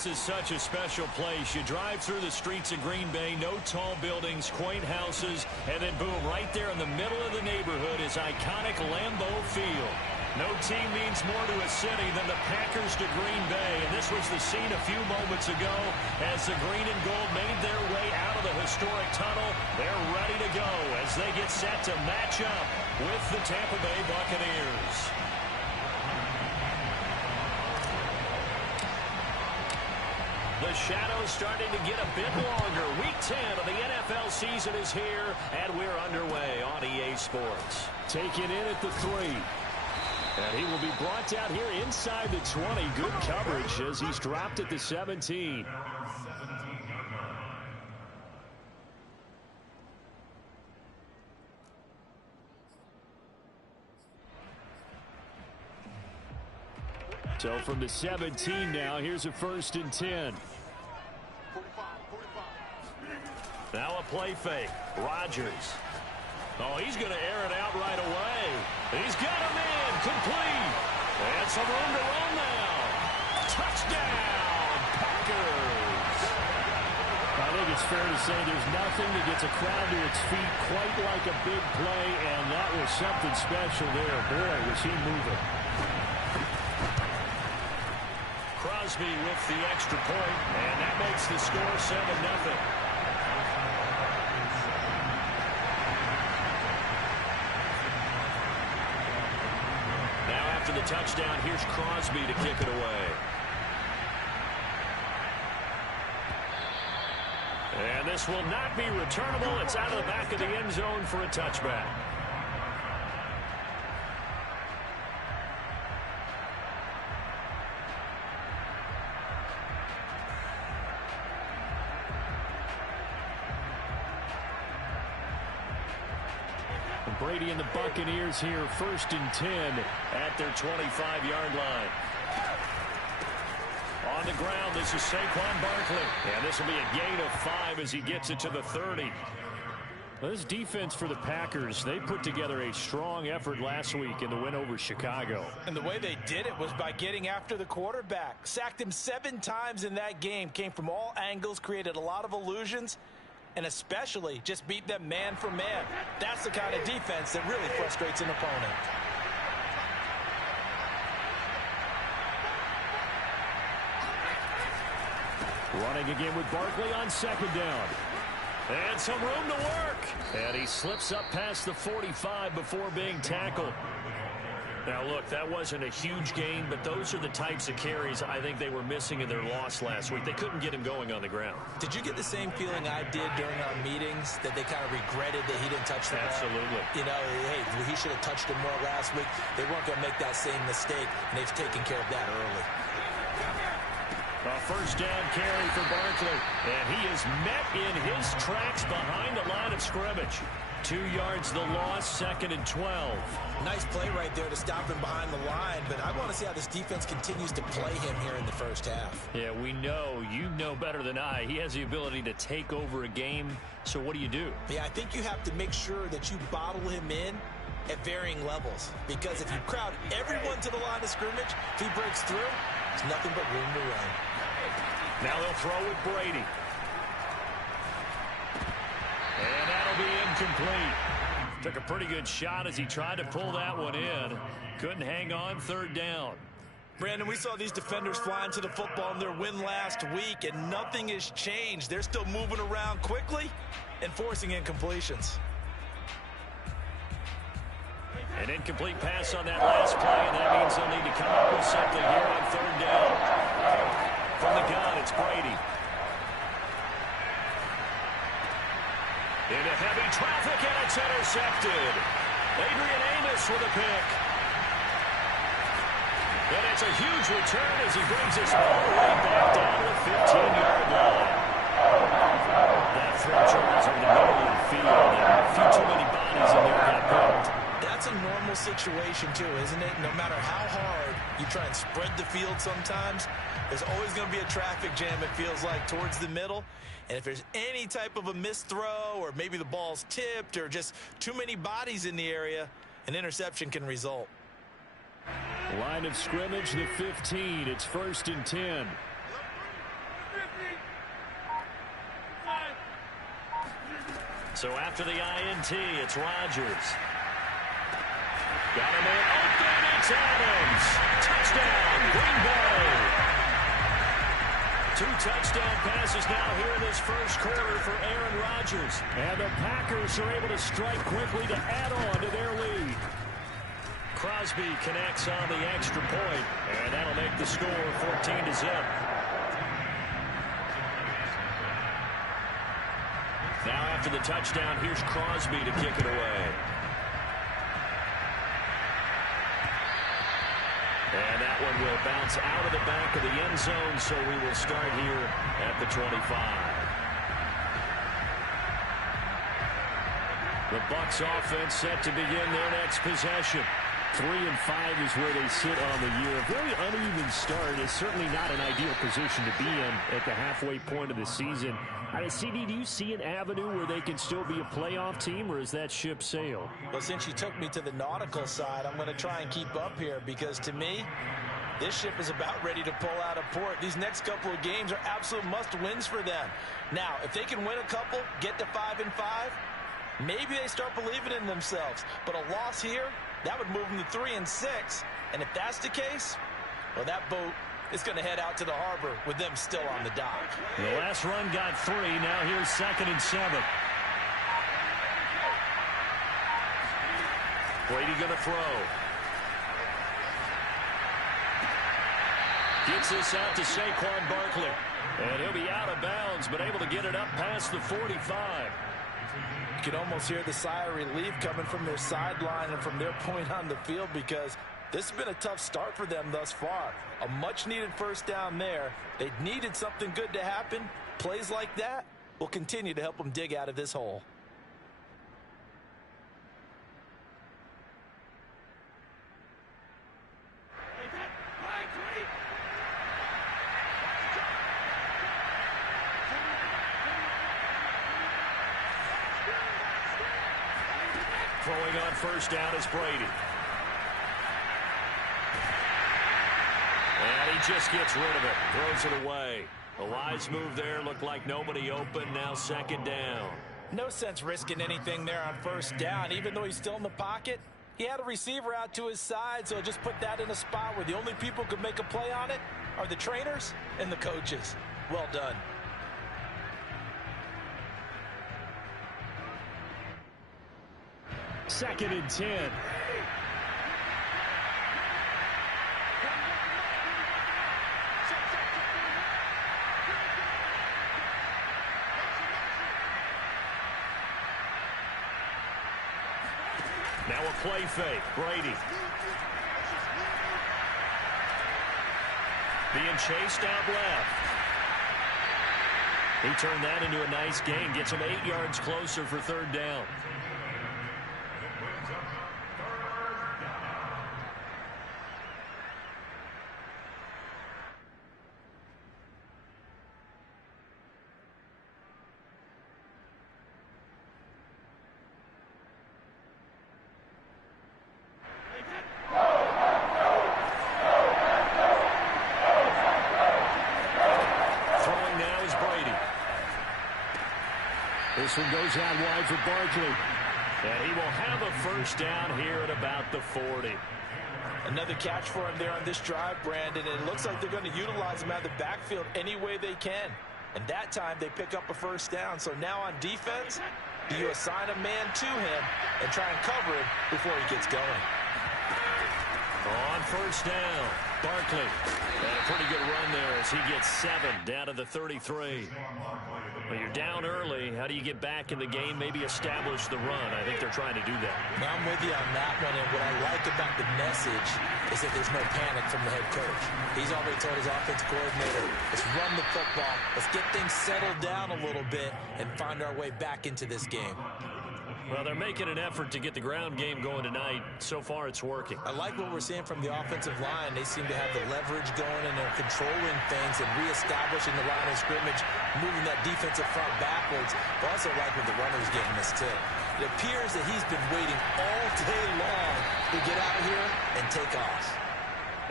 This is such a special place. You drive through the streets of Green Bay, no tall buildings, quaint houses, and then boom, right there in the middle of the neighborhood is iconic Lambeau Field. No team means more to a city than the Packers to Green Bay, and this was the scene a few moments ago as the green and gold made their way out of the historic tunnel. They're ready to go as they get set to match up with the Tampa Bay Buccaneers. The shadow's starting to get a bit longer. Week 10 of the NFL season is here, and we're underway on EA Sports. Taken in at the 3. And he will be brought down here inside the 20. Good coverage as he's dropped at the 17. So from the 17 now, here's a 1st and 10. Now a play fake. Rodgers. Oh, he's going to air it out right away. He's got him in. Complete. And some room to run now. Touchdown, Packers. I think it's fair to say there's nothing that gets a crowd to its feet quite like a big play, and that was something special there. Boy, was he moving. Crosby with the extra point, and that makes the score 7-0. After the touchdown, here's Crosby to kick it away. And this will not be returnable. It's out of the back of the end zone for a touchback. Brady and the Buccaneers here, 1st and 10 at their 25-yard line. On the ground, this is Saquon Barkley. And this will be a gain of 5 as he gets it to the 30. Well, this defense for the Packers, they put together a strong effort last week in the win over Chicago. And the way they did it was by getting after the quarterback. Sacked him 7 times in that game. Came from all angles, created a lot of illusions, and especially just beat them man for man. That's the kind of defense that really frustrates an opponent. Running again with Barkley on 2nd down. And some room to work. And he slips up past the 45 before being tackled. Now, look, that wasn't a huge gain, but those are the types of carries I think they were missing in their loss last week. They couldn't get him going on the ground. Did you get the same feeling I did during our meetings, that they kind of regretted that he didn't touch the ball? Absolutely. You know, hey, he should have touched him more last week. They weren't going to make that same mistake, and they've taken care of that early. A 1st down carry for Barkley, and he is met in his tracks behind the line of scrimmage. 2 yards the loss, 2nd and 12. Nice play right there to stop him behind the line, but I want to see how this defense continues to play him here in the first half. Yeah, we know, you know better than I, he has the ability to take over a game, so what do you do? Yeah, I think you have to make sure that you bottle him in at varying levels, because if you crowd everyone to the line of scrimmage, if he breaks through, there's nothing but room to run. Now they'll throw with Brady. And that'll be incomplete. Took a pretty good shot as he tried to pull that one in. Couldn't hang on, 3rd down. Brandon, we saw these defenders flying to the football in their win last week, and nothing has changed. They're still moving around quickly and forcing incompletions. An incomplete pass on that last play, and that means they'll need to come up with something here on 3rd down. From the gun, it's Brady. Into heavy traffic, and it's intercepted. Adrian Amos with a pick. And it's a huge return as he brings us all the way back down to the 15-yard line. That throw charge in the middle of the field, and a few too many bodies in there got picked. That's a normal situation, too, isn't it? No matter how hard you try and spread the field sometimes, there's always going to be a traffic jam, it feels like, towards the middle. And if there's any type of a missed throw, or maybe the ball's tipped, or just too many bodies in the area, an interception can result. Line of scrimmage, the 15. It's 1st and 10. So after the INT, it's Rodgers. Got him in open. It's Adams. Touchdown, Green Bay. 2 touchdown passes now here in this first quarter for Aaron Rodgers. And the Packers are able to strike quickly to add on to their lead. Crosby connects on the extra point, and that'll make the score 14-0. Now after the touchdown, here's Crosby to kick it away. And that one will bounce out of the back of the end zone, so we will start here at the 25. The Bucs offense set to begin their next possession. 3-5 is where they sit on the year. A very uneven start. It's certainly not an ideal position to be in at the halfway point of the season. CD, do you see an avenue where they can still be a playoff team, or is that ship sailed? Well, since you took me to the nautical side, I'm going to try and keep up here because, to me, this ship is about ready to pull out of port. These next couple of games are absolute must-wins for them. Now, if they can win a couple, get to 5-5, maybe they start believing in themselves. But a loss here, that would move them to 3-6. And if that's the case, well, that boat is going to head out to the harbor with them still on the dock. The last run got 3. Now here's 2nd and 7. Brady going to throw. Gets this out to Saquon Barkley. And he'll be out of bounds, but able to get it up past the 45. You can almost hear the sigh of relief coming from their sideline and from their point on the field, because this has been a tough start for them thus far. A much-needed first down there. They needed something good to happen. Plays like that will continue to help them dig out of this hole. Throwing on first down is Brady. And he just gets rid of it. Throws it away. A wise move there. Looked like nobody open. Now 2nd down. No sense risking anything there on first down. Even though he's still in the pocket, he had a receiver out to his side, so just put that in a spot where the only people who could make a play on it are the trainers and the coaches. Well done. Second and 10. Now a play fake. Brady. Being chased out left. He turned that into a nice gain. Gets him 8 yards closer for 3rd down. This one goes out wide for Barkley. And he will have a first down here at about the 40. Another catch for him there on this drive, Brandon, and it looks like they're going to utilize him out of the backfield any way they can. And that time they pick up a first down. So now on defense, do you assign a man to him and try and cover him before he gets going? On first down, Barkley. And a pretty good run there as he gets 7 down to the 33. Well, you're down early. How do you get back in the game, maybe establish the run? I think they're trying to do that. Now I'm with you on that one, and what I like about the message is that there's no panic from the head coach. He's already told his offensive coordinator, let's run the football, let's get things settled down a little bit and find our way back into this game. Well, they're making an effort to get the ground game going tonight. So far, it's working. I like what we're seeing from the offensive line. They seem to have the leverage going, and they're controlling things and reestablishing the line of scrimmage, moving that defensive front backwards. I also like what the runner's getting this tip. It appears that he's been waiting all day long to get out of here and take off.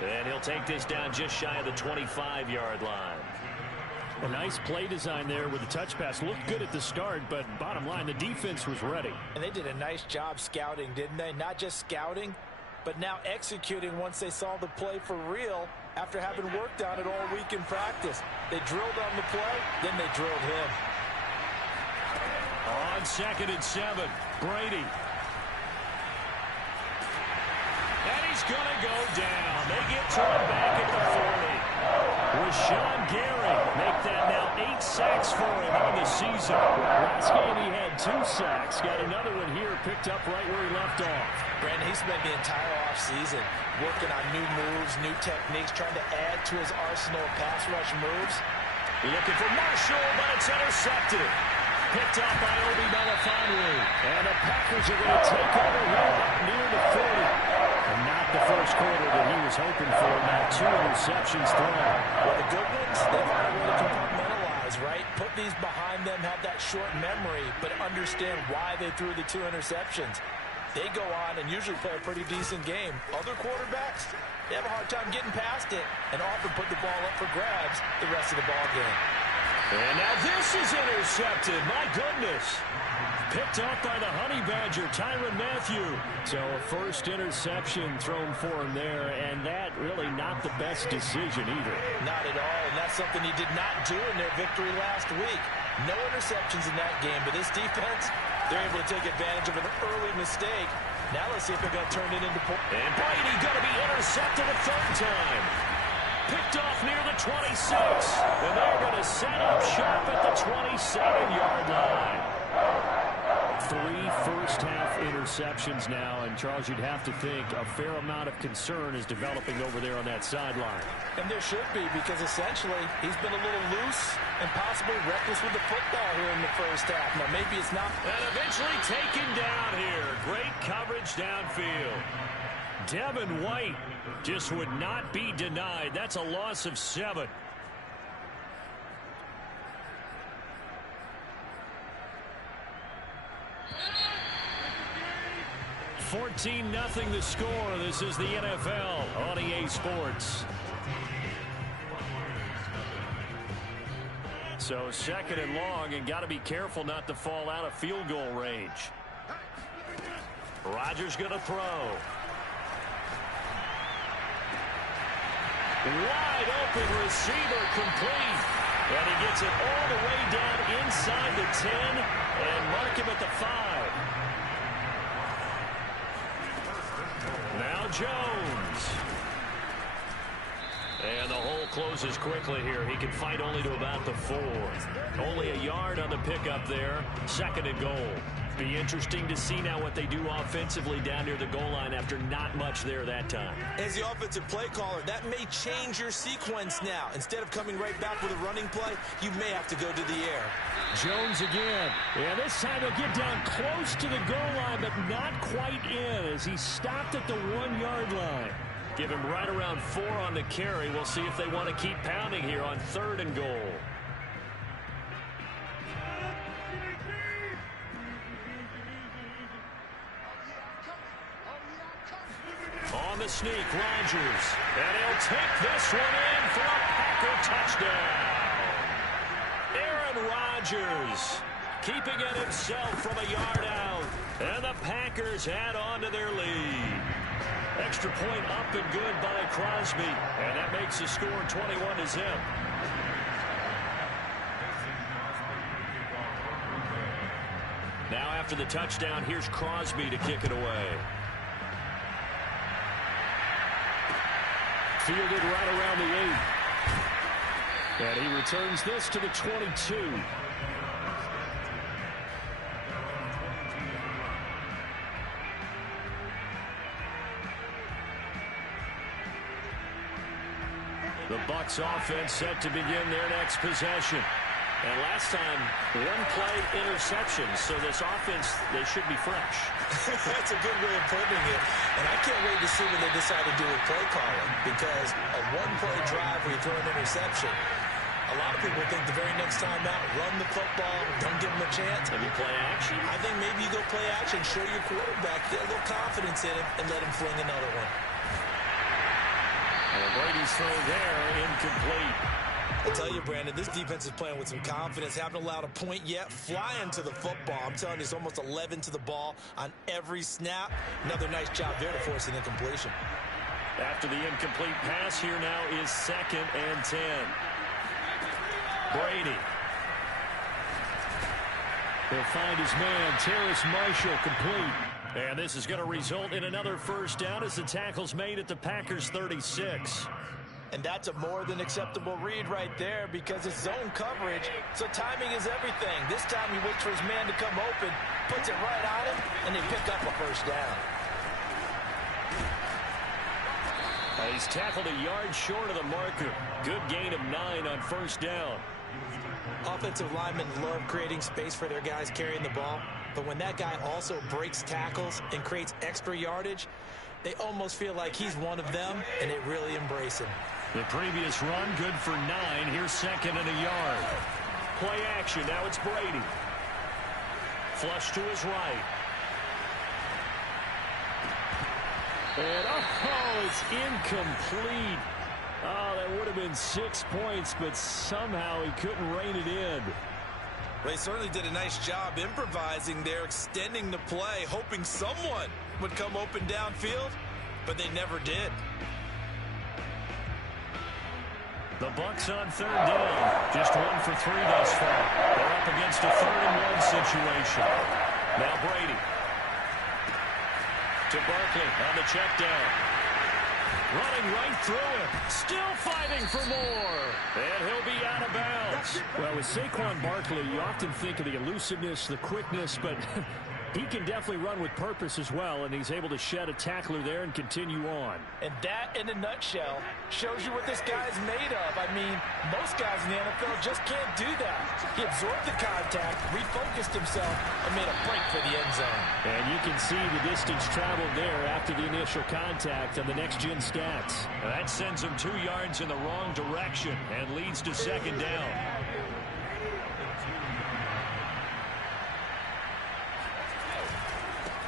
And he'll take this down just shy of the 25-yard line. A nice play design there with the touch pass. Looked good at the start, but bottom line, the defense was ready. And they did a nice job scouting, didn't they? Not just scouting, but now executing once they saw the play for real after having worked on it all week in practice. They drilled on the play, then they drilled him. On 2nd and 7, Brady. And he's going to go down. They get to him back at the 40. Rashawn Gary make that now 8 sacks for him on the season. Last game he had 2 sacks. Got another one here picked up right where he left off. Brandon, he spent the entire offseason working on new moves, new techniques, trying to add to his arsenal of pass rush moves. Looking for Marshall, but it's intercepted. Picked up by Obi Melifonwu. And the Packers are going to take over here up near the 40. And not the first quarter that he was hoping for. Now 2 interceptions thrown. Well, the good ones, they find a way to compartmentalize, right? Put these behind them, have that short memory, but understand why they threw the 2 interceptions. They go on and usually play a pretty decent game. Other quarterbacks, they have a hard time getting past it and often put the ball up for grabs the rest of the ball game. And now this is intercepted. My goodness. Picked up by the Honey Badger, Tyrann Mathieu. So a first interception thrown for him there, and that really not the best decision either. Not at all, and that's something he did not do in their victory last week. No interceptions in that game, but this defense, they're able to take advantage of an early mistake. Now let's see if they're going to turn it into points. And Brady going to be intercepted a 3rd time. Picked off near the 26. And they're going to set up shop at the 27-yard line. 3 first-half interceptions now, and Charles, you'd have to think a fair amount of concern is developing over there on that sideline. And there should be, because essentially he's been a little loose and possibly reckless with the football here in the first half. Now maybe it's not. And eventually taken down here. Great coverage downfield. Devin White just would not be denied. That's a loss of 7. 14-0 the score. This is the NFL on EA Sports. So 2nd and long, and got to be careful not to fall out of field goal range. Rodgers going to throw. Wide open receiver, complete. And he gets it all the way down inside the 10 and mark him at the 5. Now Jones. And the hole closes quickly here. He can fight only to about the 4. Only a yard on the pickup there. 2nd and goal. Be interesting to see now what they do offensively down near the goal line after not much there that time. As the offensive play caller, that may change your sequence now. Instead of coming right back with a running play, you may have to go to the air. Jones again. And this time he'll get down close to the goal line, but not quite in as he stopped at the 1-yard line. Give him right around 4 on the carry. We'll see if they want to keep pounding here on 3rd and goal. On the sneak, Rodgers. And he'll take this one in for a Packer touchdown. Aaron Rodgers keeping it himself from a yard out. And the Packers add on to their lead. Extra point up and good by Crosby. And that makes the score 21-0. Now after the touchdown, here's Crosby to kick it away. Fielded right around the 8. And he returns this to the 22. The Bucs offense set to begin their next possession. And last time, 1-play interception. So this offense, they should be fresh. That's a good way of putting it. And I can't wait to see what they decide to do with play calling. Because a 1-play drive where you throw an interception, a lot of people think the very next time out, run the football, don't give them a chance. Maybe play action. I think maybe you go play action, show your quarterback, get a little confidence in him, and let him fling another one. And Brady's throw there, incomplete. I tell you, Brandon, this defense is playing with some confidence. Haven't allowed a point yet. Flying to the football. I'm telling you, it's almost 11 to the ball on every snap. Another nice job there to force an incompletion. After the incomplete pass, here now is 2nd and 10. Brady. He'll find his man, Terrace Marshall, complete. And this is going to result in another first down as the tackle's made at the Packers' 36. And that's a more than acceptable read right there because it's zone coverage, so timing is everything. This time he waits for his man to come open, puts it right on him, and they pick up a first down. He's tackled a yard short of the marker. Good gain of 9 on first down. Offensive linemen love creating space for their guys carrying the ball, but when that guy also breaks tackles and creates extra yardage, they almost feel like he's one of them, and they really embrace him. The previous run, good for 9. Here's 2nd and a yard. Play action. Now it's Brady. Flush to his right. And, it's incomplete. Oh, that would have been 6 points, but somehow he couldn't rein it in. They certainly did a nice job improvising there, extending the play, hoping someone would come open downfield, but they never did. The Bucs on 3rd down. Just 1 for 3 thus far. They're up against a 3rd and 1 situation. Now Brady. To Barkley on the check down. Running right through him. Still fighting for more. And he'll be out of bounds. Well, with Saquon Barkley, you often think of the elusiveness, the quickness, but he can definitely run with purpose as well, and he's able to shed a tackler there and continue on. And that, in a nutshell, shows you what this guy's made of. I mean, most guys in the NFL just can't do that. He absorbed the contact, refocused himself, and made a break for the end zone. And you can see the distance traveled there after the initial contact on the next-gen stats. Now that sends him 2 yards in the wrong direction and leads to 2nd down.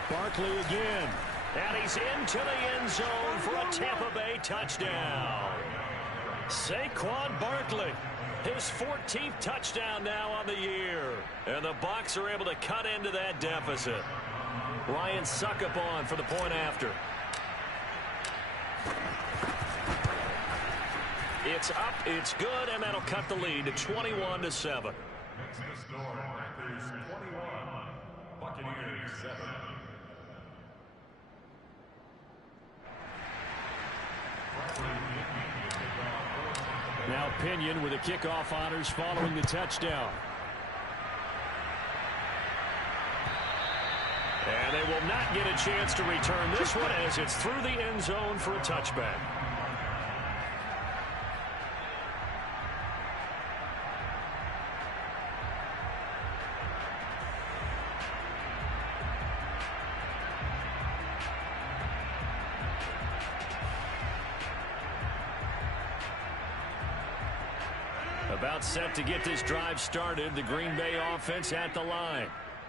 Barkley again. And he's into the end zone for a Tampa Bay touchdown. Saquon Barkley, his 14th touchdown now on the year. And the Bucs are able to cut into that deficit. Ryan Succop for the point after. It's up, it's good, and that'll cut the lead to 21-7. Now Pinion with the kickoff honors following the touchdown. And they will not get a chance to return this one as it's through the end zone for a touchback. About set to get this drive started. The Green Bay offense at the line.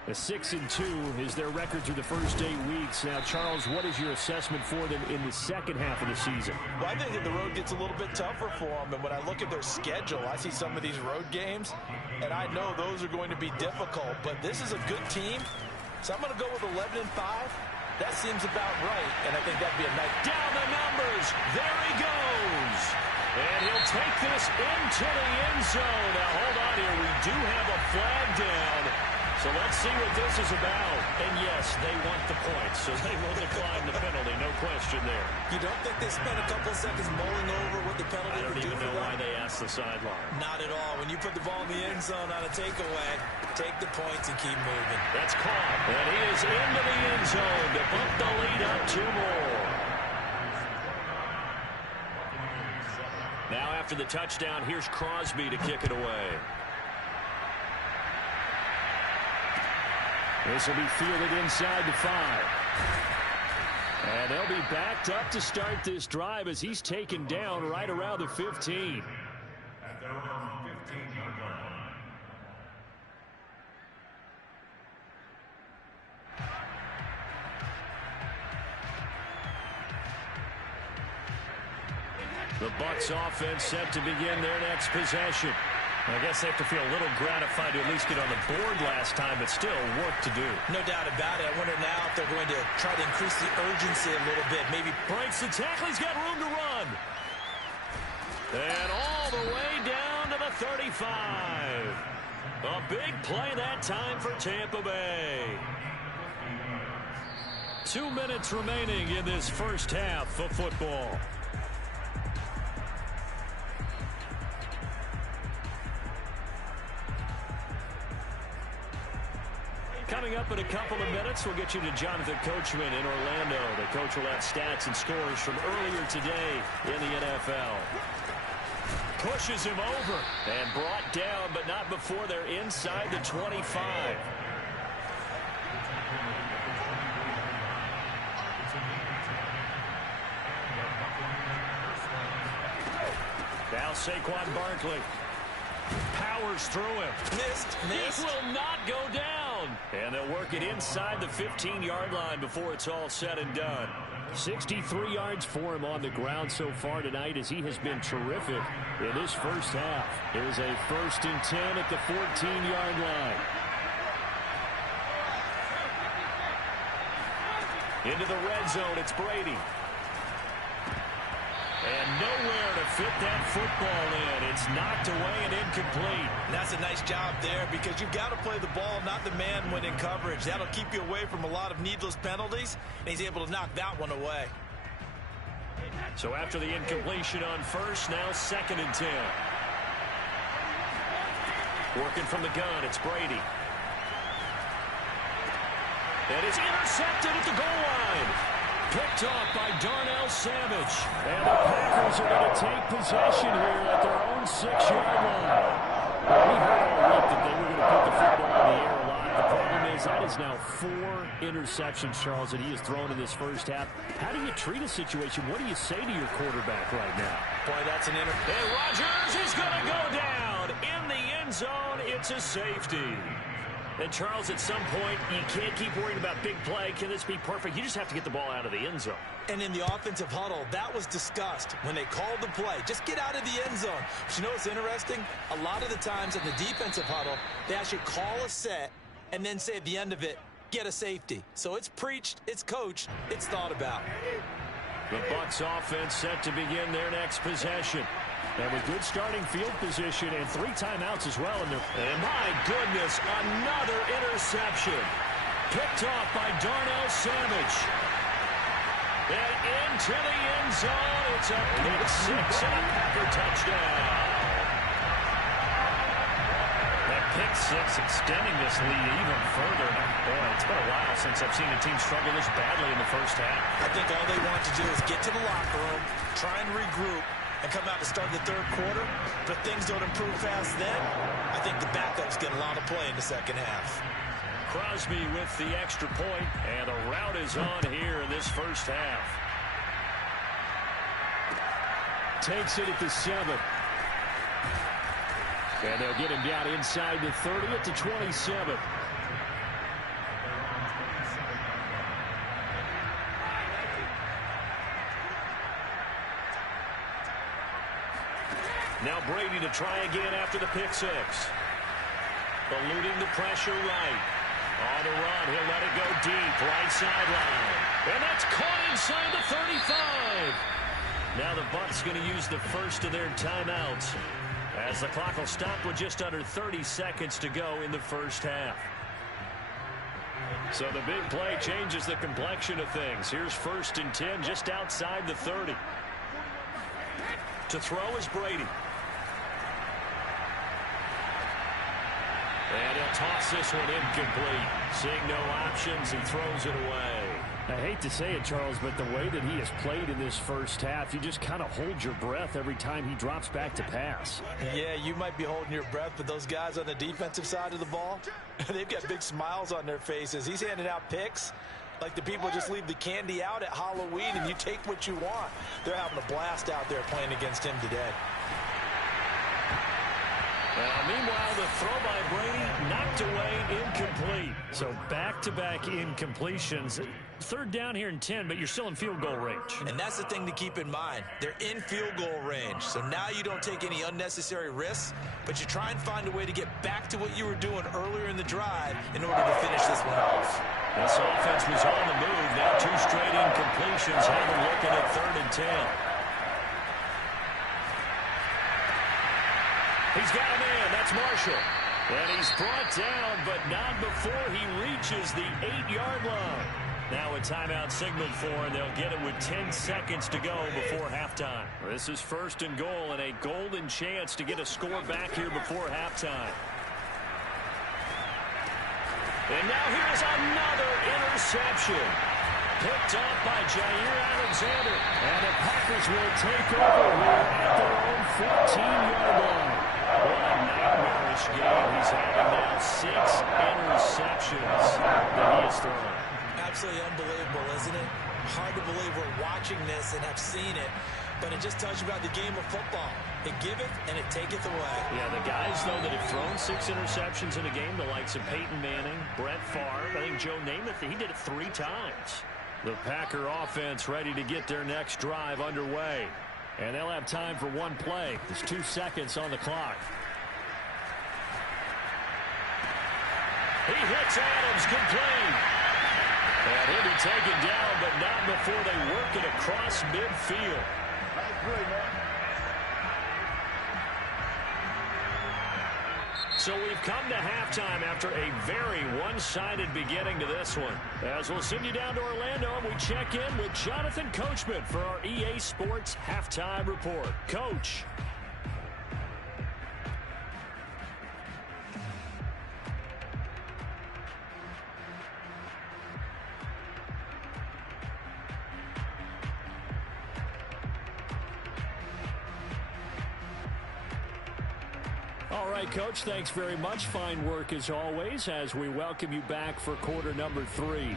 A 6-2 is their record through the first 8 weeks. Now, Charles, what is your assessment for them in the second half of the season? Well, I think that the road gets a little bit tougher for them. And when I look at their schedule, I see some of these road games, and I know those are going to be difficult. But this is a good team, so I'm going to go with 11-5. That seems about right, and I think that'd be a nice... Down the numbers. There he goes. And he'll take this into the end zone. Now, hold on here. We do have a flag down. So let's see what this is about. And yes, they want the points, so they will decline the penalty. No question there. You don't think they spent a couple seconds mulling over what the penalty would do? I don't even know why they asked the sideline. Not at all. When you put the ball in the end zone on a takeaway, take the points and keep moving. That's caught. And he is into the end zone to bump the lead up 2 more. Now after the touchdown, here's Crosby to kick it away. This will be fielded inside the 5. And they'll be backed up to start this drive as he's taken down right around the 15. The Bucs offense set to begin their next possession. I guess they have to feel a little gratified to at least get on the board last time, but still work to do. No doubt about it. I wonder now if they're going to try to increase the urgency a little bit. Maybe breaks the tackle. He's got room to run. And all the way down to the 35. A big play that time for Tampa Bay. 2 minutes remaining in this first half of football. Coming up in a couple of minutes, we'll get you to Jonathan Coachman in Orlando. The coach will have stats and scores from earlier today in the NFL. Pushes him over and brought down, but not before they're inside the 25. Now Saquon Barkley powers through him. Missed. It will not go down. And they'll work it inside the 15-yard line before it's all said and done. 63 yards for him on the ground so far tonight as he has been terrific in this first half. Here's a 1st and 10 at the 14-yard line. Into the red zone, it's Brady. And nowhere to fit that football in. It's knocked away and incomplete. And that's a nice job there because you've got to play the ball, not the man when in coverage. That'll keep you away from a lot of needless penalties, and he's able to knock that one away. So after the incompletion on first, now 2nd and 10. Working from the gun, it's Brady. And it's intercepted at the goal line. Picked off by Darnell Savage. And the Packers are going to take possession here at their own 6-yard line. We heard all week that they were going to put the football in the air a lot. The problem is that is now 4 interceptions, Charles, that he has thrown in this first half. How do you treat a situation? What do you say to your quarterback right now? Boy, that's an And Rodgers is going to go down. In the end zone, it's a safety. And, Charles, at some point, you can't keep worrying about big play. Can this be perfect? You just have to get the ball out of the end zone. And in the offensive huddle, that was discussed when they called the play. Just get out of the end zone. But you know what's interesting? A lot of the times in the defensive huddle, they actually call a set and then say at the end of it, get a safety. So it's preached, it's coached, it's thought about. The Bucs offense set to begin their next possession. And with good starting field position and 3 timeouts as well. And my goodness, another interception. Picked off by Darnell Savage. And into the end zone. It's a pick 6 and a Packer touchdown. That pick 6 extending this lead even further. Boy, it's been a while since I've seen a team struggle this badly in the first half. I think all they want to do is get to the locker room, try and regroup, and come out to start the 3rd quarter. But if things don't improve fast then, I think the backups get a lot of play in the 2nd half. Crosby with the extra point, and the route is on here in this first half. Takes it at the 7. And they'll get him down inside the 30 at the 27. Now Brady to try again after the pick 6. Eluding the pressure right. On the run, he'll let it go deep, right sideline. And that's caught inside the 35. Now the Bucs going to use the first of their timeouts, as the clock will stop with just under 30 seconds to go in the first half. So the big play changes the complexion of things. Here's 1st and 10 just outside the 30. To throw is Brady. And he'll toss this one incomplete. Seeing no options, he throws it away. I hate to say it, Charles, but the way that he has played in this first half, you just kind of hold your breath every time he drops back to pass. Yeah, you might be holding your breath, but those guys on the defensive side of the ball, they've got big smiles on their faces. He's handing out picks like the people just leave the candy out at Halloween and you take what you want. They're having a blast out there playing against him today. Meanwhile, the throw by Brady knocked away, incomplete. So back-to-back incompletions. Third down here in 10, but you're still in field goal range. And that's the thing to keep in mind. They're in field goal range. So now you don't take any unnecessary risks, but you try and find a way to get back to what you were doing earlier in the drive in order to finish this one off. This offense was on the move. Now 2 straight incompletions have them looking at 3rd and 10. He's got a man. That's Marshall. And he's brought down, but not before he reaches the 8-yard line. Now a timeout signaled for, and they'll get it with 10 seconds to go before halftime. This is 1st and goal, and a golden chance to get a score back here before halftime. And now here's another interception. Picked up by Jair Alexander. And the Packers will take over here at their own 14-yard line. What a nightmarish game he's having now. 6 interceptions that he has thrown. Absolutely unbelievable, isn't it? Hard to believe we're watching this and have seen it, but it just tells you about the game of football. It giveth and it taketh away. Yeah, the guys, though, that have thrown 6 interceptions in a game, the likes of Peyton Manning, Brett Favre, I think Joe Namath, he did it 3 times. The Packer offense ready to get their next drive underway. And they'll have time for one play. There's 2 seconds on the clock. He hits Adams, complete. And he'll be taken down, but not before they work it across midfield. So we've come to halftime after a very one-sided beginning to this one. As we'll send you down to Orlando, and we check in with Jonathan Coachman for our EA Sports Halftime Report. Coach. All right, Coach, thanks very much. Fine work as always as we welcome you back for quarter number 3.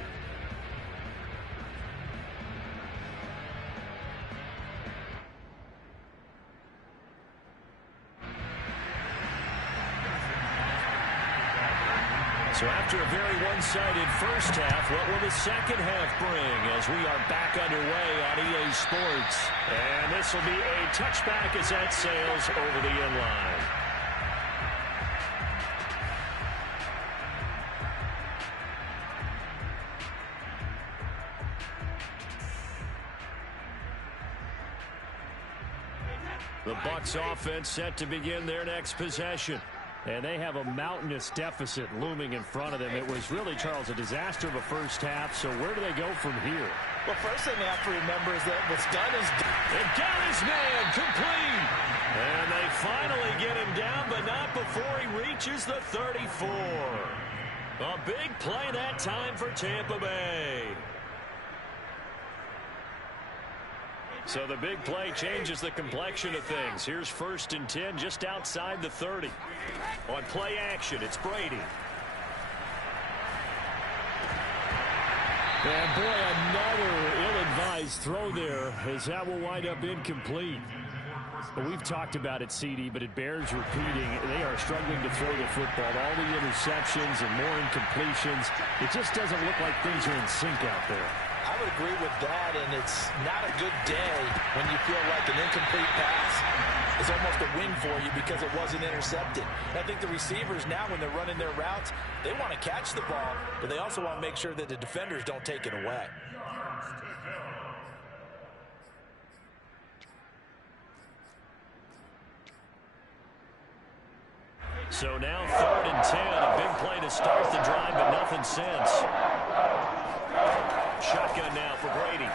So after a very one-sided first half, what will the second half bring as we are back underway on EA Sports? And this will be a touchback as that sails over the inline. The Bucs offense set to begin their next possession. And they have a mountainous deficit looming in front of them. It was really, Charles, a disaster of a first half. So where do they go from here? Well, first thing they have to remember is that what's done is done. And got his man, complete. And they finally get him down, but not before he reaches the 34. A big play that time for Tampa Bay. So the big play changes the complexion of things. Here's 1st and 10 just outside the 30. On play action, it's Brady. And boy, another ill-advised throw there as that will wind up incomplete. But we've talked about it, CD, but it bears repeating. They are struggling to throw the football. All the interceptions and more incompletions. It just doesn't look like things are in sync out there. I would agree with that, and it's not a good day when you feel like an incomplete pass is almost a win for you because it wasn't intercepted. And I think the receivers now, when they're running their routes, they want to catch the ball, but they also want to make sure that the defenders don't take it away. So now 3rd and 10, a big play to start the drive, but nothing since. Shotgun now for Brady.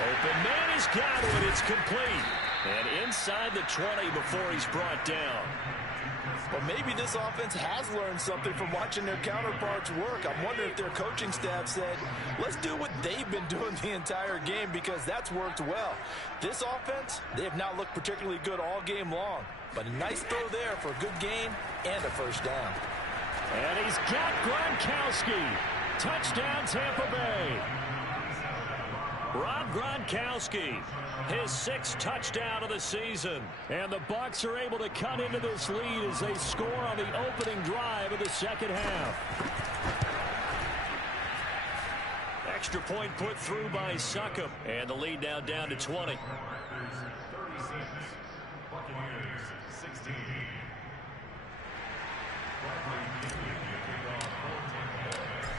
Open man has got it. It's complete. And inside the 20 before he's brought down. Well, maybe this offense has learned something from watching their counterparts work. I'm wondering if their coaching staff said, let's do what they've been doing the entire game because that's worked well. This offense, they have not looked particularly good all game long. But a nice throw there for a good gain and a first down. And he's got Gronkowski. Touchdown, Tampa Bay. Rob Gronkowski, his 6th touchdown of the season. And the Bucs are able to cut into this lead as they score on the opening drive of the second half. Extra point put through by Succop. And the lead now down to 20.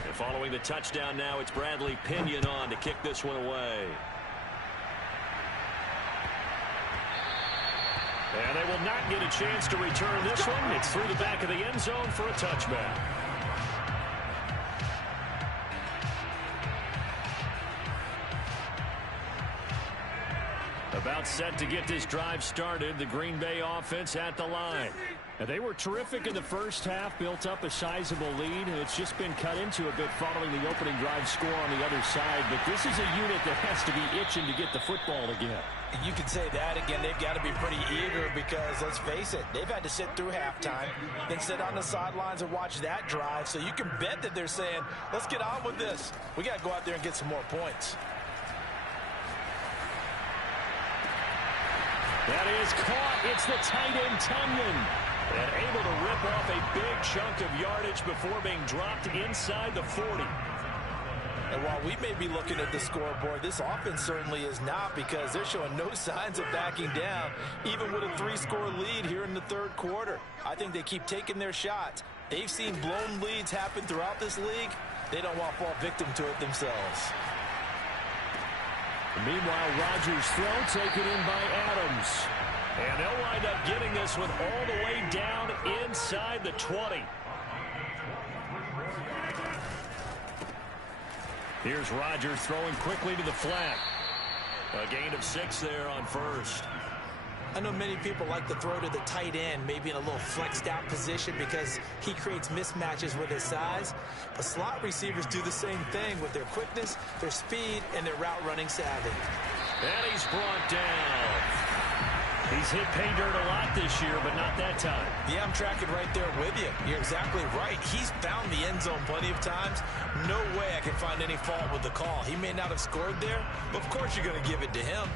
And following the touchdown now, it's Bradley Pinion on to kick this one away. And they will not get a chance to return this one. It's through the back of the end zone for a touchback. About set to get this drive started, the Green Bay offense at the line. And they were terrific in the first half, built up a sizable lead, and it's just been cut into a bit following the opening drive score on the other side. But this is a unit that has to be itching to get the football again. You can say that again. They've got to be pretty eager because, let's face it, they've had to sit through halftime, then sit on the sidelines and watch that drive. So you can bet that they're saying, let's get on with this. We got to go out there and get some more points. That is caught. It's the tight end, Tunyon. And able to rip off a big chunk of yardage before being dropped inside the 40. And while we may be looking at the scoreboard, this offense certainly is not, because they're showing no signs of backing down, even with a 3-score lead here in the third quarter. I think they keep taking their shots. They've seen blown leads happen throughout this league. They don't want to fall victim to it themselves. Meanwhile, Rodgers' throw taken in by Adams. And they'll wind up getting this one all the way down inside the 20. Here's Rodgers throwing quickly to the flat. A gain of 6 there on first. I know many people like to throw to the tight end, maybe in a little flexed out position because he creates mismatches with his size. But slot receivers do the same thing with their quickness, their speed, and their route running savvy. And he's brought down. He's hit pay dirt a lot this year, but not that time. Yeah, I'm tracking right there with you. You're exactly right. He's found the end zone plenty of times. No way I can find any fault with the call. He may not have scored there, but of course you're going to give it to him.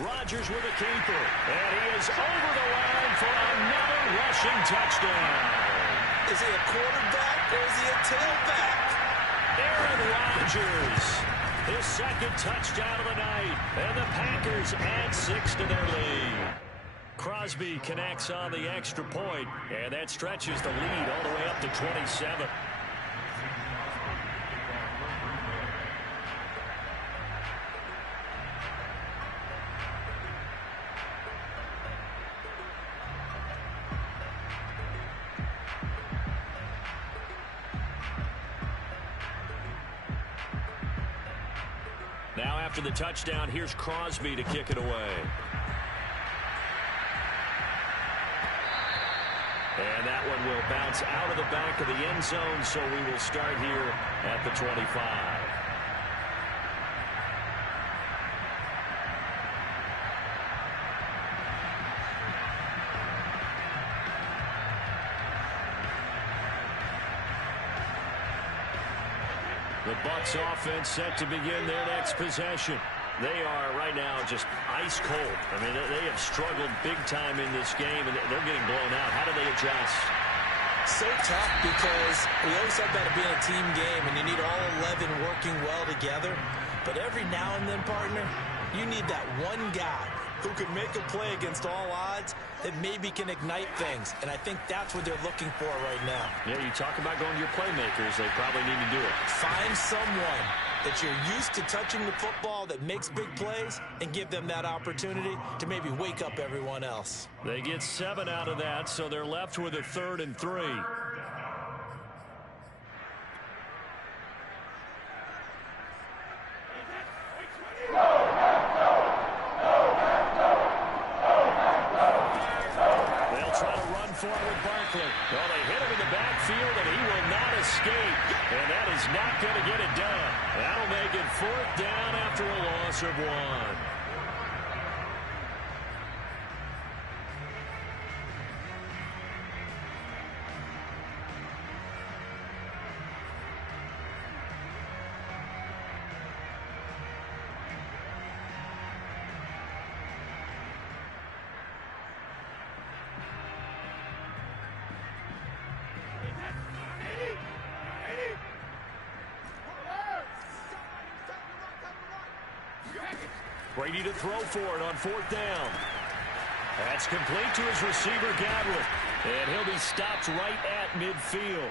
Rodgers with a keeper. And he is over the line for another rushing touchdown. Is he a quarterback or is he a tailback? Aaron Rodgers, his 2nd touchdown of the night. And the Packers add 6 to their lead. Crosby connects on the extra point, and that stretches the lead all the way up to 27. Now after the touchdown, here's Crosby to kick it away. And that one will bounce out of the back of the end zone, so we will start here at the 25. The Bucs offense set to begin their next possession. They are right now just ice cold. I mean, they have struggled big time in this game, and they're getting blown out. How do they adjust? So tough, because we always said that being a team game, and you need all 11 working well together. But every now and then, partner, you need that one guy who can make a play against all odds that maybe can ignite things. And I think that's what they're looking for right now. Yeah, you talk about going to your playmakers. They probably need to do it. Find someone that you're used to touching the football that makes big plays and give them that opportunity to maybe wake up everyone else. They get 7 out of that, so they're left with a 3rd and 3. Well, they hit him in the backfield, and he will not escape. And that is not going to get it done. That'll make it 4th down after a loss of 1. Brady to throw for it on 4th down. That's complete to his receiver, Godwin. And he'll be stopped right at midfield.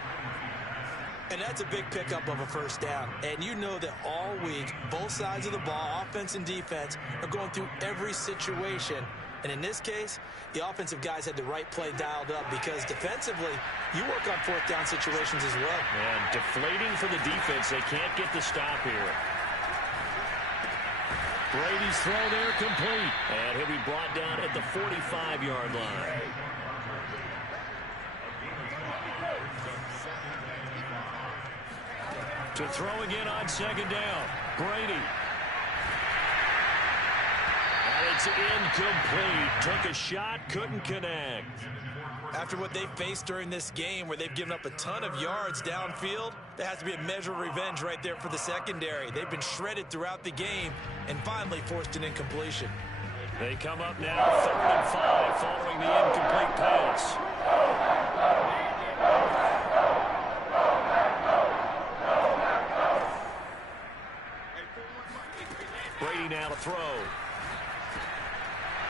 And that's a big pickup of a 1st down. And you know that all week, both sides of the ball, offense and defense, are going through every situation. And in this case, the offensive guys had the right play dialed up because defensively, you work on 4th down situations as well. And deflating for the defense. They can't get the stop here. Brady's throw there complete. And he'll be brought down at the 45-yard line. To throw again on 2nd down. Brady. And it's incomplete. Took a shot, couldn't connect. After what they've faced during this game where they've given up a ton of yards downfield, there has to be a measure of revenge right there for the secondary. They've been shredded throughout the game and finally forced an incompletion. They come up now 3rd and 5 following the incomplete pass. Brady now to throw.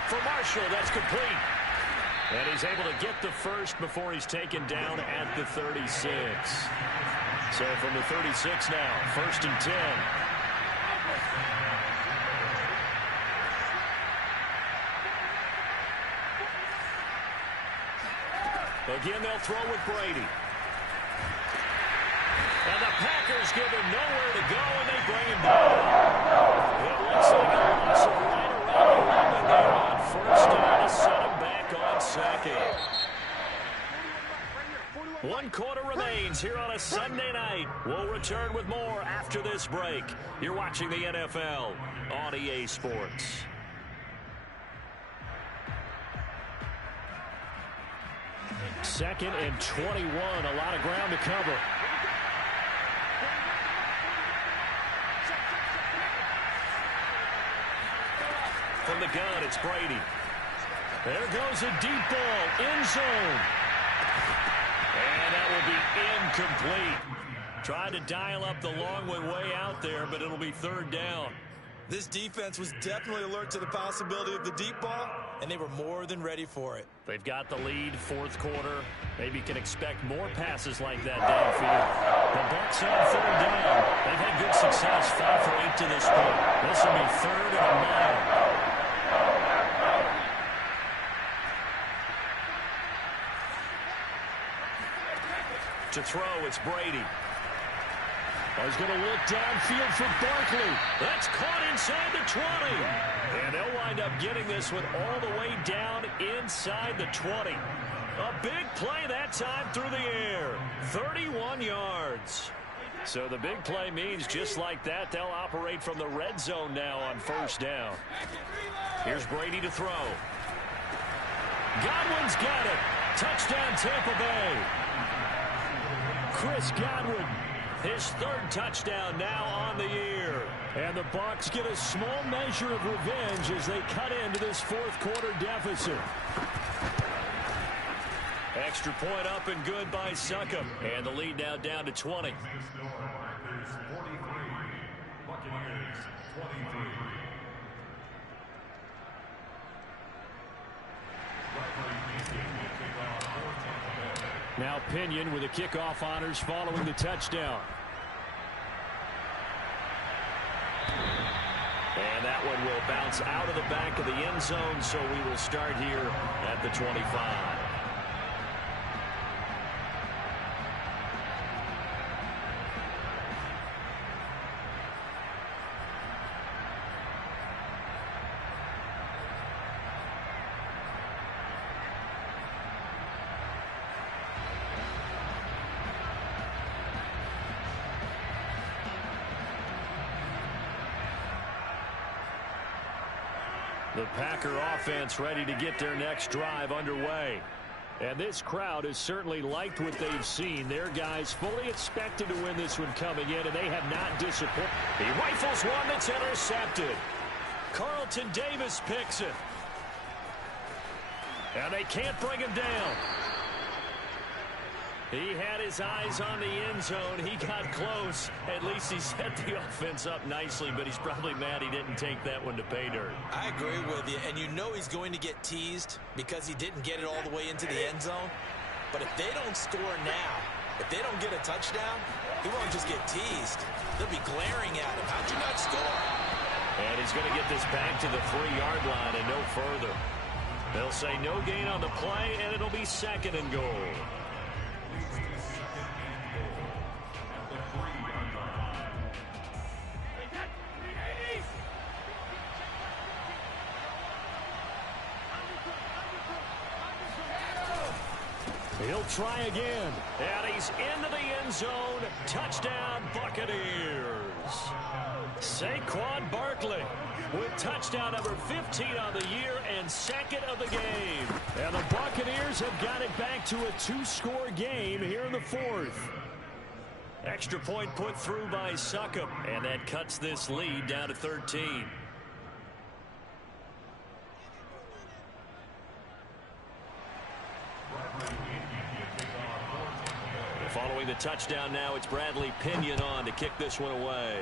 For Marshall, that's complete. And he's able to get the first before he's taken down at the 36. So from the 36 now, 1st and 10. Again, they'll throw with Brady. And the Packers give him nowhere to go, and they bring him down. It looks like a loss of right around 11 there on 1st down to set him back on 2nd. 1 quarter remains here on a Sunday night. We'll return with more after this break. You're watching the NFL on EA Sports. Second and 21, a lot of ground to cover. From the gun, it's Brady. There goes a deep ball, end zone. And that will be incomplete. Tried to dial up the long way out there, but it'll be 3rd down. This defense was definitely alert to the possibility of the deep ball, and they were more than ready for it. They've got the lead, 4th quarter. Maybe can expect more passes like that downfield. The Bucs on 3rd down. They've had good success, 5 for 8 to this point. This will be 3rd and a mile. To throw, it's Brady. He's going to look downfield for Barkley. That's caught inside the 20. And they'll wind up getting this one all the way down inside the 20. A big play that time through the air. 31 yards. So the big play means just like that, they'll operate from the red zone now on 1st down. Here's Brady to throw. Godwin's got it. Touchdown, Tampa Bay. Chris Godwin, his 3rd touchdown now on the year. And the Bucs get a small measure of revenge as they cut into this 4th quarter deficit. Extra point up and good by Succop. And the lead now down to 20. Now Pinion with the kickoff honors following the touchdown. And that one will bounce out of the back of the end zone, so we will start here at the 25. The Packer offense ready to get their next drive underway. And this crowd has certainly liked what they've seen. Their guys fully expected to win this one coming in, and they have not disappointed. He rifles one that's intercepted. Carlton Davis picks it. And they can't bring him down. He had his eyes on the end zone. He got close. At least he set the offense up nicely, but he's probably mad he didn't take that one to pay dirt. I agree with you, and you know he's going to get teased because he didn't get it all the way into the end zone. But if they don't score now, if they don't get a touchdown, he won't just get teased. They'll be glaring at him. How'd you not score? And he's going to get this back to the 3-yard line and no further. They'll say no gain on the play, and it'll be 2nd and goal. He'll try again. And he's into the end zone. Touchdown, Buccaneers. Saquon Barkley with touchdown number 15 on the year and 2nd of the game. And the Buccaneers have got it back to a 2-score game here in the 4th. Extra point put through by Succop. And that cuts this lead down to 13. Following the touchdown now, it's Bradley Pinion on to kick this one away.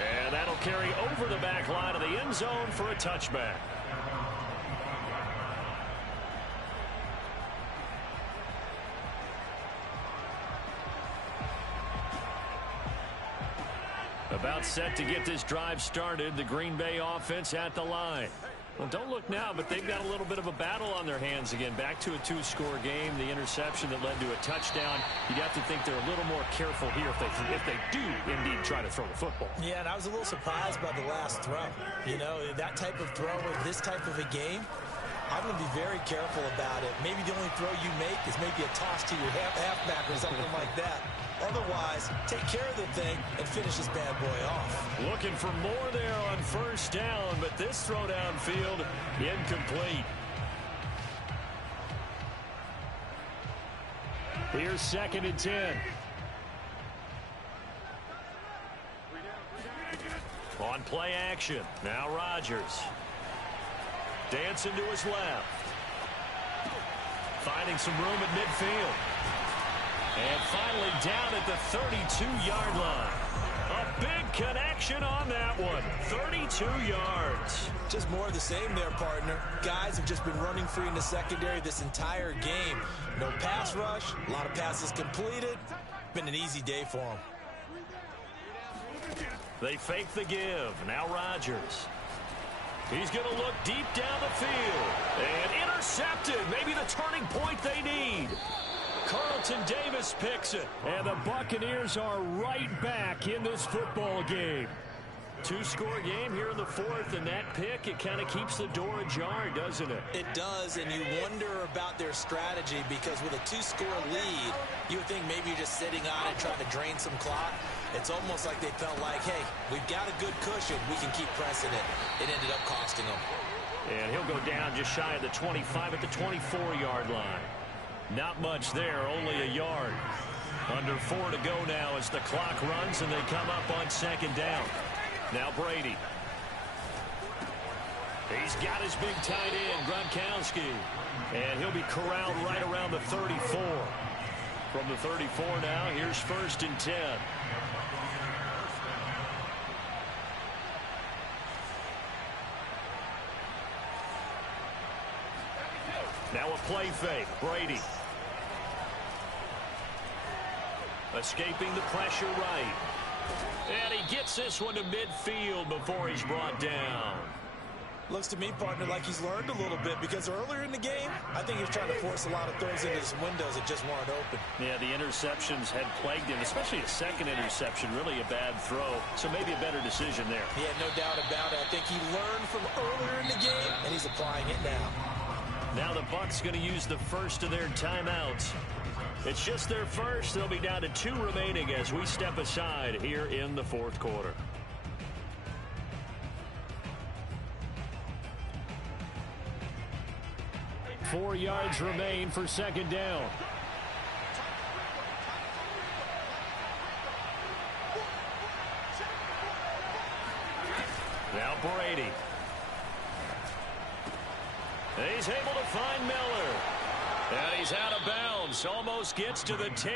And that'll carry over the back line of the end zone for a touchback. About set to get this drive started. The Green Bay offense at the line. Well, don't look now, but they've got a little bit of a battle on their hands again. Back to a 2-score game. The interception that led to a touchdown. You'd have to think they're a little more careful here if they do indeed try to throw the football. Yeah, and I was a little surprised by the last throw. You know, that type of throw in this type of a game, I'm going to be very careful about it. Maybe the only throw you make is maybe a toss to your halfback or something like that. Otherwise, take care of the thing and finish this bad boy off. Looking for more there on 1st down, but this throw downfield incomplete. Here's 2nd and 10. On play action. Now Rodgers. Dancing to his left. Finding some room at midfield. And finally down at the 32-yard line. A big connection on that one. 32 yards. Just more of the same there, partner. Guys have just been running free in the secondary this entire game. No pass rush. A lot of passes completed. Been an easy day for them. They fake the give. Now Rodgers. He's going to look deep down the field. And intercepted. Maybe the turning point they need. Carlton Davis picks it. And the Buccaneers are right back in this football game. 2-score game here in the 4th, and that pick, it kind of keeps the door ajar, doesn't it? It does, and you wonder about their strategy because with a 2-score lead, you would think maybe you're just sitting on it trying to drain some clock. It's almost like they felt like, hey, we've got a good cushion. We can keep pressing it. It ended up costing them. And he'll go down just shy of the 25 at the 24-yard line. Not much there, only a yard. Under 4 to go now as the clock runs and they come up on 2nd down. Now Brady. He's got his big tight end, Gronkowski. And he'll be corralled right around the 34. From the 34 now, here's 1st and 10. Now a play fake. Brady. Escaping the pressure right. And he gets this one to midfield before he's brought down. Looks to me, partner, like he's learned a little bit because earlier in the game, I think he was trying to force a lot of throws into some windows that just weren't open. Yeah, the interceptions had plagued him, especially a 2nd interception, really a bad throw. So maybe a better decision there. Yeah, no doubt about it. I think he learned from earlier in the game, and he's applying it now. Now the Bucs going to use the first of their timeouts. It's just their first. They'll be down to 2 remaining as we step aside here in the 4th quarter. Four yards remain for 2nd down. Now Brady. He's able to find Miller. And he's out of bounds. Almost gets to the 10.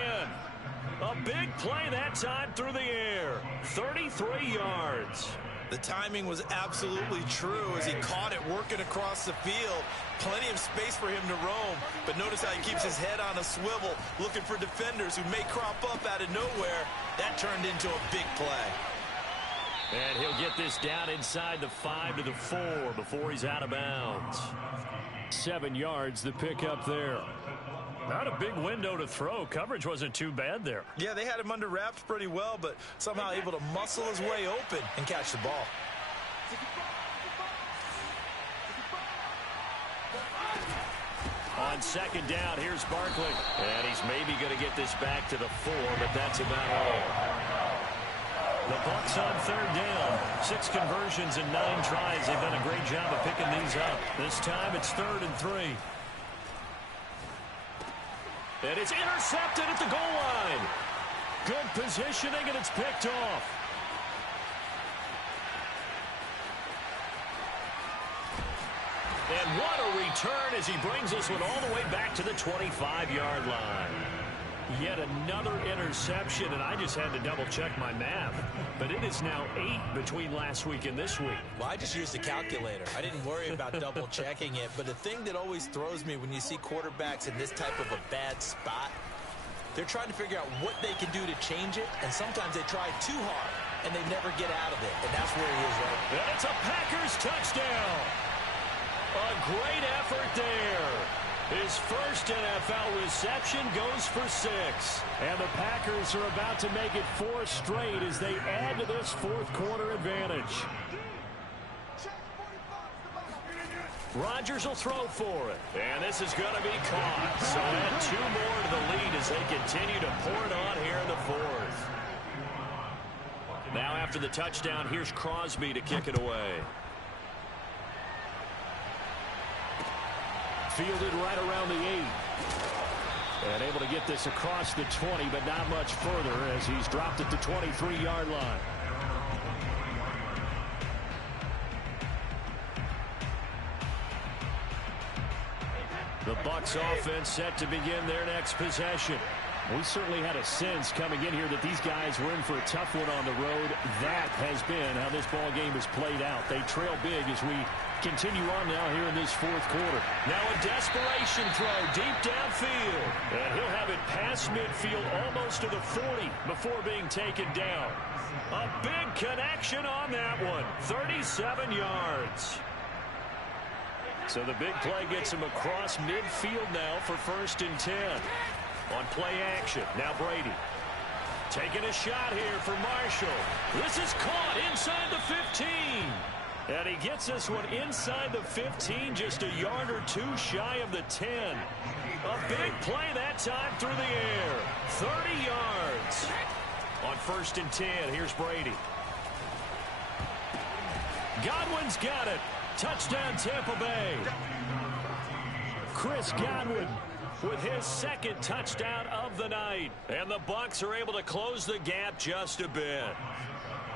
A big play that time through the air. 33 yards. The timing was absolutely true as he caught it working across the field. Plenty of space for him to roam. But notice how he keeps his head on a swivel, looking for defenders who may crop up out of nowhere. That turned into a big play. And he'll get this down inside the 5 to the 4 before he's out of bounds. 7 yards, the pickup there. Not a big window to throw. Coverage wasn't too bad there. Yeah, they had him under wraps pretty well, but somehow able to muscle his way open and catch the ball. On second down, here's Barkley. And he's maybe going to get this back to the 4, but that's about all. The Bucs on third down. 6 conversions and 9 tries. They've done a great job of picking these up. This time it's 3rd and 3. And it's intercepted at the goal line. Good positioning, and it's picked off. And what a return as he brings this one all the way back to the 25-yard line. Yet another interception, and I just had to double-check my math. But it is now 8 between last week and this week. Well, I just used a calculator. I didn't worry about double-checking it. But the thing that always throws me when you see quarterbacks in this type of a bad spot, they're trying to figure out what they can do to change it, and sometimes they try too hard, and they never get out of it. And that's where he is right now. And it's a Packers touchdown. A great effort there. His first NFL reception goes for 6. And the Packers are about to make it 4 straight as they add to this fourth quarter advantage. Rodgers will throw for it. And this is going to be caught. So add 2 more to the lead as they continue to pour it on here in the fourth. Now after the touchdown, here's Crosby to kick it away. Fielded right around the 8. And able to get this across the 20, but not much further as he's dropped at the 23-yard line. The Bucs offense set to begin their next possession. We certainly had a sense coming in here that these guys were in for a tough one on the road. That has been how this ball game has played out. They trail big as we continue on now here in this fourth quarter. Now a desperation throw deep downfield. And he'll have it past midfield almost to the 40 before being taken down. A big connection on that one. 37 yards. So the big play gets him across midfield now for 1st and 10. On play action, now Brady. Taking a shot here for Marshall. This is caught inside the 15. And he gets this one inside the 15, just a yard or 2 shy of the 10. A big play that time through the air. 30 yards. On 1st and 10, here's Brady. Godwin's got it. Touchdown, Tampa Bay. Chris Godwin with his 2nd touchdown of the night. And the Bucs are able to close the gap just a bit.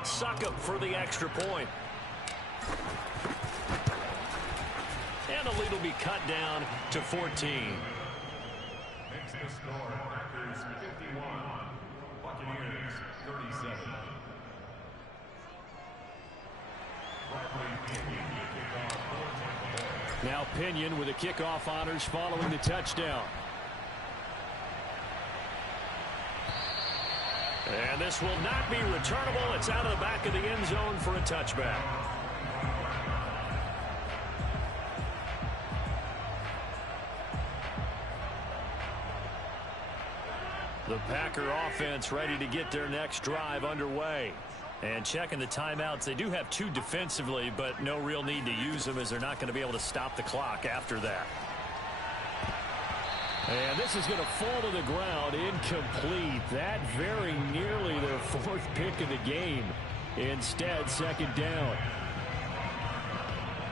Succop for the extra point. And the lead will be cut down to 14. Makes the score Packers 51, Buccaneers 37. Now Pinion with the kickoff honors following the touchdown. And this will not be returnable. It's out of the back of the end zone for a touchback. The Packer offense ready to get their next drive underway. And checking the timeouts, they do have 2 defensively, but no real need to use them as they're not going to be able to stop the clock after that. And this is going to fall to the ground, incomplete. That very nearly their 4th pick of the game. Instead, 2nd down.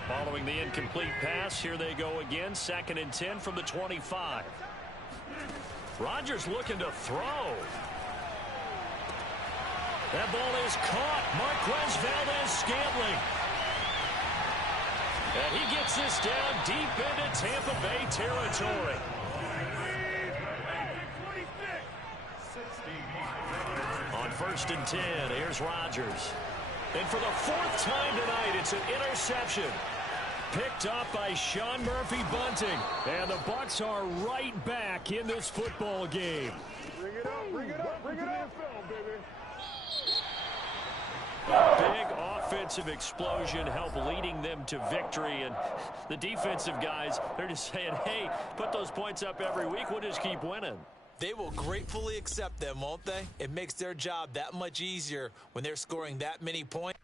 Following the incomplete pass, here they go again. 2nd and 10 from the 25. Rodgers looking to throw. That ball is caught. Marquez Valdez-Scantling. And he gets this down deep into Tampa Bay territory. 1st and 10. Here's Rodgers. And for the 4th time tonight, it's an interception. Picked up by Sean Murphy-Bunting. And the Bucs are right back in this football game. Bring it up, bring it up, bring it up, baby. Big offensive explosion helped leading them to victory. And the defensive guys, they're just saying, hey, put those points up every week. We'll just keep winning. They will gratefully accept them, won't they? It makes their job that much easier when they're scoring that many points.